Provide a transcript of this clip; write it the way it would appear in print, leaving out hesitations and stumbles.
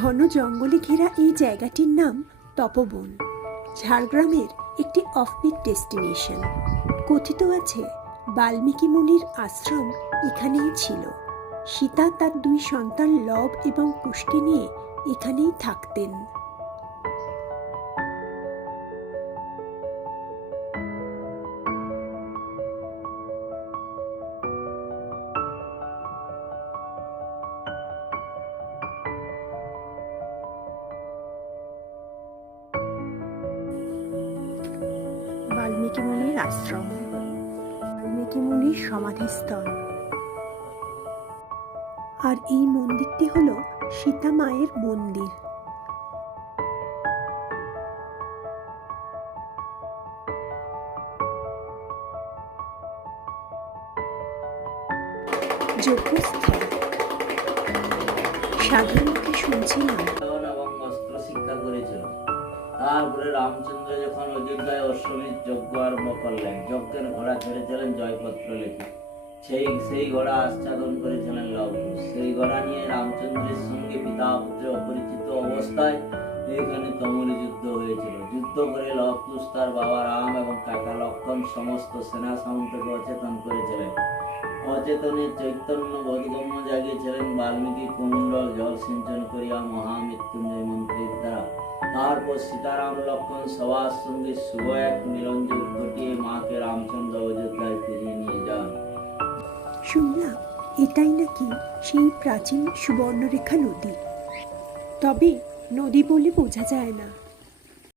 ঘন জঙ্গলে ঘেরা এই জায়গাটির নাম তপবন, ঝাড়গ্রামের একটি অফবিট ডেস্টিনেশন। কথিত আছে বাল্মীকি মুনির আশ্রম এখানেই ছিল। সীতা তার 2 সন্তান লব এবং কুষ্টি নিয়ে এখানেই থাকতেন। বাল্মীকি মুনির আশ্রম, বাল্মীকি মুনির সমাধিস্থল। আর এই মন্দিরটি হলো সীতা মায়ের মন্দির। যজ্ঞস্থল। সাধুর মুখে শুনছিলাম এবং অস্ত্র শিক্ষা করেছিল। তারপরে রামচন্দ্র যখন অযোধ্যায় অশ্বমেধ যজ্ঞ আরম্ভ করলেন, যজ্ঞের ঘোড়া ছেড়েছিলেন জয়পত্র লিখে। সেই ঘোড়া আচ্ছাদন করেছিলেন লবকুশ। সেই ঘোড়া নিয়ে রামচন্দ্রের সঙ্গে পিতা পুত্রে অপরিচিত অবস্থায় এখানে তমরি যুদ্ধ হয়েছিল। যুদ্ধ করে লবকুশ তার বাবা রাম এবং কাকা লক্ষণ সমস্ত সেনা সামন্তকে অচেতন করেছিলেন। অচেতনের চৈতন্য বোধগম্য জাগিয়েছিলেন বাল্মীকি কুমণ্ডল জল সিঞ্চন করিয়া মহামৃত্যুঞ্জয় মন্ত্রের দ্বারা। তারপর সীতারাম লক্ষণ সবার সঙ্গে শুভ এক মিলনযোগ ঘটিয়ে মাকে রামচন্দ্র অযোধ্যায় ফিরিয়ে নিয়ে যান। শুনলাম এটাই নাকি সেই প্রাচীন সুবর্ণরেখা নদী। তবে নদী বলে বোঝা যায় না,